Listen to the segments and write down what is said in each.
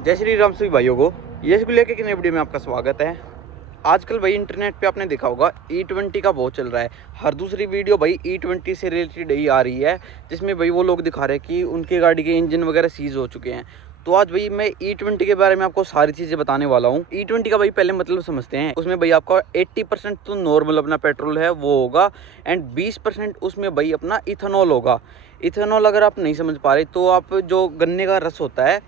जय श्री राम सभी भाइयों को यश को लेकर के नई वीडियो में आपका स्वागत है। आजकल भाई इंटरनेट पे आपने देखा होगा E20 का बहुत चल रहा है। हर दूसरी वीडियो भाई E20 से रिलेटेड ही आ रही है, जिसमें भाई वो लोग दिखा रहे हैं कि उनके गाड़ी के इंजन वगैरह सीज हो चुके हैं। तो आज भाई मैं E20 के बारे में आपको सारी चीज़ें बताने वाला हूँ। E20 का भाई पहले मतलब समझते हैं। उसमें भाई आपका 80% तो नॉर्मल अपना पेट्रोल है वो होगा एंड 20% उसमें भाई अपना इथेनॉल होगा। इथेनॉल अगर आप नहीं समझ पा रहे तो आप जो गन्ने का रस होता है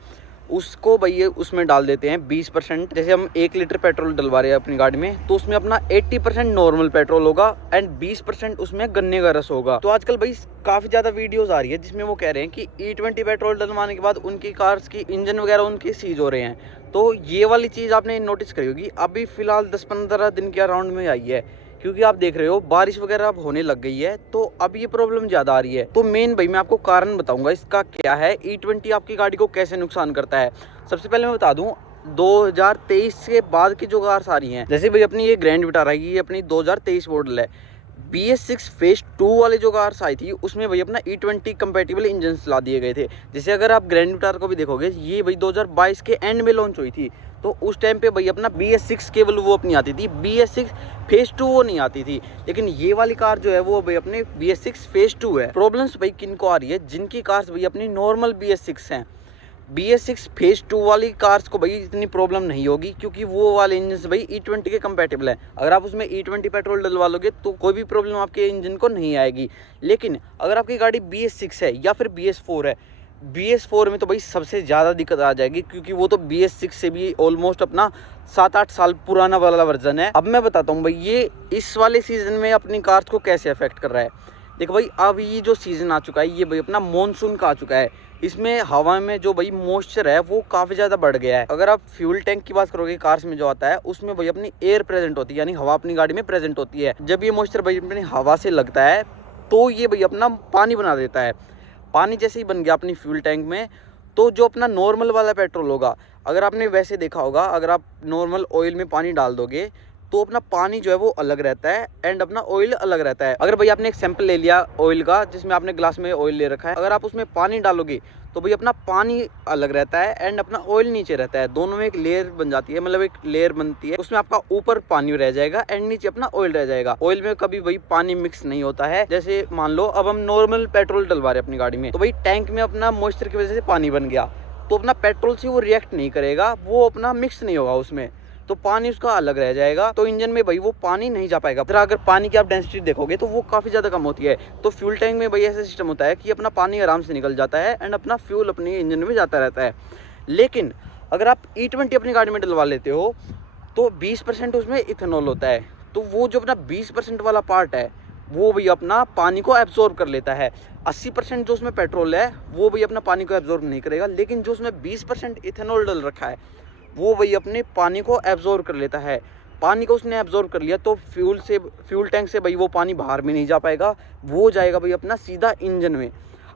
उसको भैया उसमें डाल देते हैं 20%। जैसे हम 1 लीटर पेट्रोल डलवा रहे हैं अपनी गाड़ी में, तो उसमें अपना 80% नॉर्मल पेट्रोल होगा एंड 20% उसमें गन्ने का रस होगा। तो आजकल भाई काफ़ी ज़्यादा वीडियोस आ रही है जिसमें वो कह रहे हैं कि E20 पेट्रोल डलवाने के बाद उनकी कार्स की इंजन वगैरह उनके सीज हो रहे हैं। तो ये वाली चीज़ आपने नोटिस करी होगी, अभी फ़िलहाल 10-15 दिन के अराउंड में आई है, क्योंकि आप देख रहे हो बारिश वगैरह अब होने लग गई है, तो अब ये प्रॉब्लम ज़्यादा आ रही है। तो मेन भाई मैं आपको कारण बताऊंगा इसका क्या है, E20 आपकी गाड़ी को कैसे नुकसान करता है। सबसे पहले मैं बता दूं 2023 के बाद की जो कार्स आ रही हैं, जैसे भाई अपनी ये ग्रैंड विटारा है, ये अपनी 2023 मॉडल है। BS6 फेज 2 वाले जो कार्स आई थी उसमें भाई अपना E20 कंपेटिबल इंजन ला दिए गए थे। जैसे अगर आप ग्रैंड विटारा को भी देखोगे, ये भाई 2022 के एंड में लॉन्च हुई थी, तो उस टाइम पे भाई अपना BS6 केवल वो अपनी आती थी, BS6 फेज 2 वो नहीं आती थी। लेकिन ये वाली कार जो है वो भाई अपने BS6 फेज 2 है। प्रॉब्लम्स भाई किन को आ रही है, जिनकी कार्स भाई अपनी नॉर्मल BS6 हैं। BS6 फेज 2 वाली कार्स को भाई इतनी प्रॉब्लम नहीं होगी, क्योंकि वो वाले इंजन भाई E20 के कंपैटिबल है। अगर आप उसमें E20 पेट्रोल डलवा लोगे तो कोई भी प्रॉब्लम आपके इंजन को नहीं आएगी। लेकिन अगर आपकी गाड़ी BS6 है या फिर BS4 है, BS4 में तो भाई सबसे ज़्यादा दिक्कत आ जाएगी, क्योंकि वो तो BS6 से भी ऑलमोस्ट अपना 7-8 साल पुराना वाला वर्जन है। अब मैं बताता हूँ भाई ये इस वाले सीज़न में अपनी कार्स को कैसे अफेक्ट कर रहा है। देखो भाई, अब ये जो सीज़न आ चुका है ये भाई अपना मानसून का आ चुका है। इसमें हवा में जो भाई मॉइस्चर है वो काफ़ी ज़्यादा बढ़ गया है। अगर आप फ्यूल टैंक की बात करोगे कार्स में जो आता है, उसमें भाई अपनी एयर प्रेजेंट होती है, यानी हवा अपनी गाड़ी में प्रेजेंट होती है। जब ये मॉइस्चर भाई अपनी हवा से लगता है तो ये भाई अपना पानी बना देता है। पानी जैसे ही बन गया अपनी फ्यूल टैंक में, तो जो अपना नॉर्मल वाला पेट्रोल होगा, अगर आपने वैसे देखा होगा, अगर आप नॉर्मल ऑयल में पानी डाल दोगे तो अपना पानी जो है वो अलग रहता है एंड अपना ऑयल अलग रहता है। अगर भाई आपने एक सैंपल ले लिया ऑयल का, जिसमें आपने ग्लास में ऑयल ले रखा है, अगर आप उसमें पानी डालोगे तो भाई अपना पानी अलग रहता है एंड अपना ऑयल नीचे रहता है। दोनों में एक लेयर बन जाती है, मतलब एक लेयर बनती है, उसमें आपका ऊपर पानी रह जाएगा एंड नीचे अपना ऑयल रह जाएगा। ऑयल में कभी भाई पानी मिक्स नहीं होता है। जैसे मान लो अब हम नॉर्मल पेट्रोल डलवा रहे हैं अपनी गाड़ी में, तो भाई टैंक में अपना मॉइस्चर की वजह से पानी बन गया, तो अपना पेट्रोल से वो रिएक्ट नहीं करेगा, वो अपना मिक्स नहीं होगा उसमें, तो पानी उसका अलग रह जाएगा। तो इंजन में भाई वो पानी नहीं जा पाएगा। फिर अगर पानी की आप डेंसिटी देखोगे तो वो काफ़ी ज़्यादा कम होती है। तो फ्यूल टैंक में भाई ऐसा सिस्टम होता है कि अपना पानी आराम से निकल जाता है एंड अपना फ्यूल अपने इंजन में जाता रहता है। लेकिन अगर आप E20 अपनी गाड़ी में डलवा लेते हो तो 20% उसमें इथेनॉल होता है, तो वो जो अपना 20% वाला पार्ट है वो भी अपना पानी को एब्जॉर्ब कर लेता है। 80% जो उसमें पेट्रोल है वो भी अपना पानी को एब्जॉर्ब नहीं करेगा, लेकिन जो उसमें 20% इथेनॉल डल रखा है वो भाई अपने पानी को एब्जॉर्ब कर लेता है। पानी को उसने एब्जॉर्ब कर लिया तो फ्यूल टैंक से भाई वो पानी बाहर भी नहीं जा पाएगा, वो जाएगा भाई अपना सीधा इंजन में।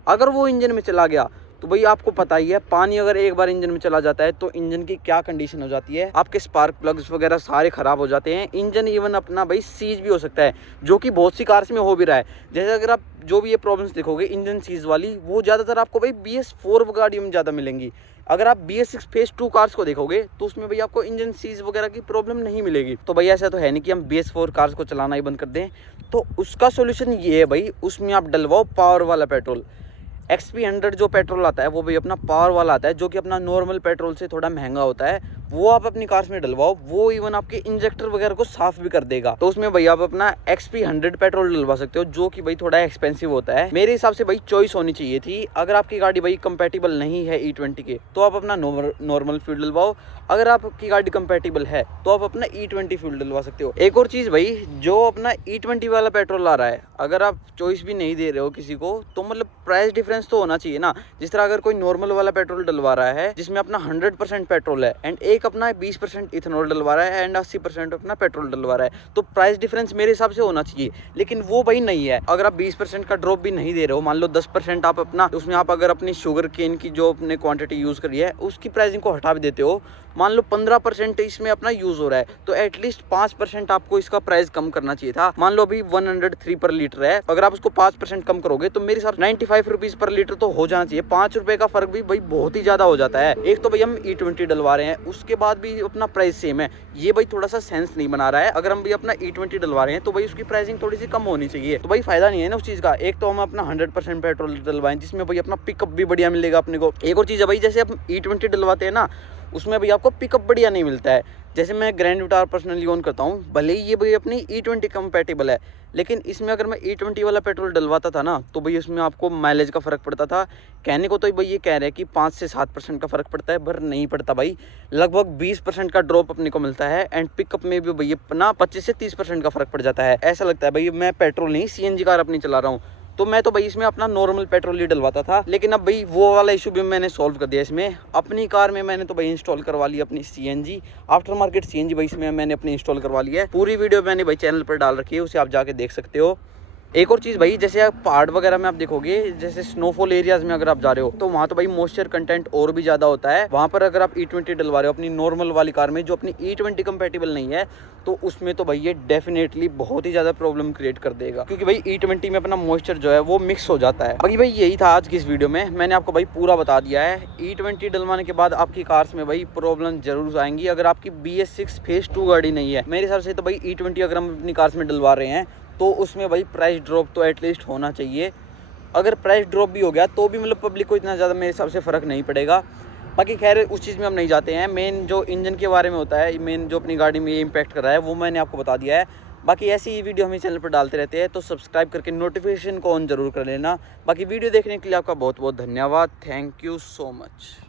अगर वो इंजन में चला गया तो भाई आपको पता ही है, पानी अगर एक बार इंजन में चला जाता है तो इंजन की क्या कंडीशन हो जाती है। आपके स्पार्क प्लग्स वगैरह सारे ख़राब हो जाते हैं, इंजन इवन अपना भाई सीज भी हो सकता है, जो कि बहुत सी कार्स में हो भी रहा है। जैसे अगर आप जो भी ये प्रॉब्लम्स देखोगे इंजन सीज वाली, वो ज़्यादातर आपको भाई BS4 गाड़ियों में ज़्यादा मिलेंगी। अगर आप BS6 फेज 2 कार्स को देखोगे तो उसमें भाई आपको इंजन सीज वगैरह की प्रॉब्लम नहीं मिलेगी। तो भाई ऐसा तो है नहीं कि हम BS4 कार्स को चलाना ही बंद कर दें। तो उसका सोल्यूशन ये है भाई, उसमें आप डलवाओ पावर वाला पेट्रोल। XP100 जो पेट्रोल आता है वो भी अपना पावर वाला आता है, जो कि अपना नॉर्मल पेट्रोल से थोड़ा महंगा होता है। वो आप अपनी कार्स में डलवाओ, वो इवन आपके इंजेक्टर वगैरह को साफ भी कर देगा। तो उसमें भाई आप अपना XP100 पेट्रोल डलवा सकते हो, जो कि भाई थोड़ा एक्सपेंसिव होता है। मेरे हिसाब से भाई चॉइस होनी चाहिए थी। अगर आपकी गाड़ी भाई कंपेटिबल नहीं है E20 के, तो आप अपना नॉर्मल फ्यूल डलवाओ। अगर आपकी गाड़ी कंपेटिबल है तो आप अपना E20 फ्यूल डलवा सकते हो। एक और चीज़ भाई, जो अपना E20 वाला पेट्रोल आ रहा है, अगर आप चॉइस भी नहीं दे रहे हो किसी को, तो मतलब प्राइस डिफरेंस तो होना चाहिए ना। जिस तरह अगर कोई नॉर्मल वाला पेट्रोल डलवा रहा है जिसमें अपना 100% पेट्रोल है एंड एक अपना 20% इथेनॉल डलवा रहा है एंड 80% अपना पेट्रोल डलवा रहा है, तो प्राइस डिफरेंस मेरे हिसाब से होना चाहिए। लेकिन वो भाई नहीं है। अगर आप 20% का ड्रॉप भी नहीं दे रहे हो, मान लो 10% आप अपना उसमें आप अगर अपनी शुगर केन की जो अपने क्वांटिटी यूज़ करी है उसकी प्राइसिंग को हटा भी देते हो, मान लो 15% इसमें अपना यूज हो रहा है, तो एटलीस्ट 5% आपको इसका प्राइस कम करना चाहिए था। मान लो अभी 103 पर लीटर है, अगर आप उसको 5% कम करोगे तो मेरे हिसाब 95 रुपीज पर लीटर तो हो जाना चाहिए। 5 रुपए का फर्क भी भाई बहुत ही ज्यादा हो जाता है। एक तो भाई हम E20 डलवा रहे हैं, उसके बाद भी अपना प्राइस सेम है, ये भाई थोड़ा सा सेंस नहीं बना रहा है। अगर हम भी अपना E20 डलवा रहे हैं तो भाई उसकी प्राइसिंग थोड़ी सी कम होनी चाहिए, तो भाई फायदा नहीं है ना उस चीज का। एक तो हम अपना 100% पेट्रोल डलवाएं जिसमें भाई अपना पिकअप भी बढ़िया मिलेगा अपने को। एक और चीज है भाई, जैसे हम E20 डलवाते हैं ना, उसमें भाई आपको पिकअप बढ़िया नहीं मिलता है। जैसे मैं ग्रैंड विटार पर्सनली ओन करता हूँ, भले ही ये भाई अपनी E20 कंपैटिबल है, लेकिन इसमें अगर मैं E20 वाला पेट्रोल डलवाता था ना तो भाई उसमें आपको माइलेज का फ़र्क पड़ता था। कहने को तो भाई ये कह रहे हैं कि 5 से 7% का फ़र्क पड़ता है, पर नहीं पड़ता भाई। लगभग 20% का ड्रॉप अपने को मिलता है, एंड पिकअप में भी भाई अपना 25 से 30% का फ़र्क पड़ जाता है। ऐसा लगता है भाई मैं पेट्रोल नहीं CNG कार अपनी चला रहा हूँ। तो मैं तो भाई इसमें अपना नॉर्मल पेट्रोल ही डलवाता था, लेकिन अब भाई वो वाला इशू भी मैंने सॉल्व कर दिया। इसमें अपनी कार में मैंने तो भाई इंस्टॉल करवा ली अपनी CNG, आफ्टर मार्केट CNG भाई इसमें मैंने अपनी इंस्टॉल करवा लिया है। पूरी वीडियो मैंने भाई चैनल पर डाल रखी है, उसे आप जाके देख सकते हो। एक और चीज़ भाई, जैसे आप पहाड़ वगैरह में आप देखोगे, जैसे स्नोफॉल एरियाज में अगर आप जा रहे हो तो वहाँ तो भाई मॉइस्चर कंटेंट और भी ज़्यादा होता है। वहाँ पर अगर आप E20 डलवा रहे हो अपनी नॉर्मल वाली कार में जो अपनी E20 कंपैटिबल नहीं है, तो उसमें तो भाई ये डेफिनेटली बहुत ही ज़्यादा प्रॉब्लम क्रिएट कर देगा, क्योंकि भाई E20 में अपना मॉइस्चर जो है वो मिक्स हो जाता है। बाकी भाई यही था आज की इस वीडियो में, मैंने आपको भाई पूरा बता दिया है। E20 डलवाने के बाद आपकी कार्स में भाई प्रॉब्लम जरूर आएंगी। अगर आपकी BS6 फेज 2 गाड़ी नहीं है, मेरे हिसाब से तो भाई E20 अगर हम अपनी कार्स में डलवा रहे हैं तो उसमें भाई प्राइस ड्रॉप तो एटलीस्ट होना चाहिए। अगर प्राइस ड्रॉप भी हो गया तो भी मतलब पब्लिक को इतना ज़्यादा मेरे हिसाब से फ़र्क नहीं पड़ेगा। बाकी खैर उस चीज़ में हम नहीं जाते हैं, मेन जो इंजन के बारे में होता है, मेन जो अपनी गाड़ी में ये इम्पैक्ट कर रहा है वो मैंने आपको बता दिया है। बाकी ऐसी ही वीडियो हमें चैनल पर डालते रहते हैं, तो सब्सक्राइब करके नोटिफिकेशन को ऑन जरूर कर लेना। बाकी वीडियो देखने के लिए आपका बहुत बहुत धन्यवाद। Thank you so much.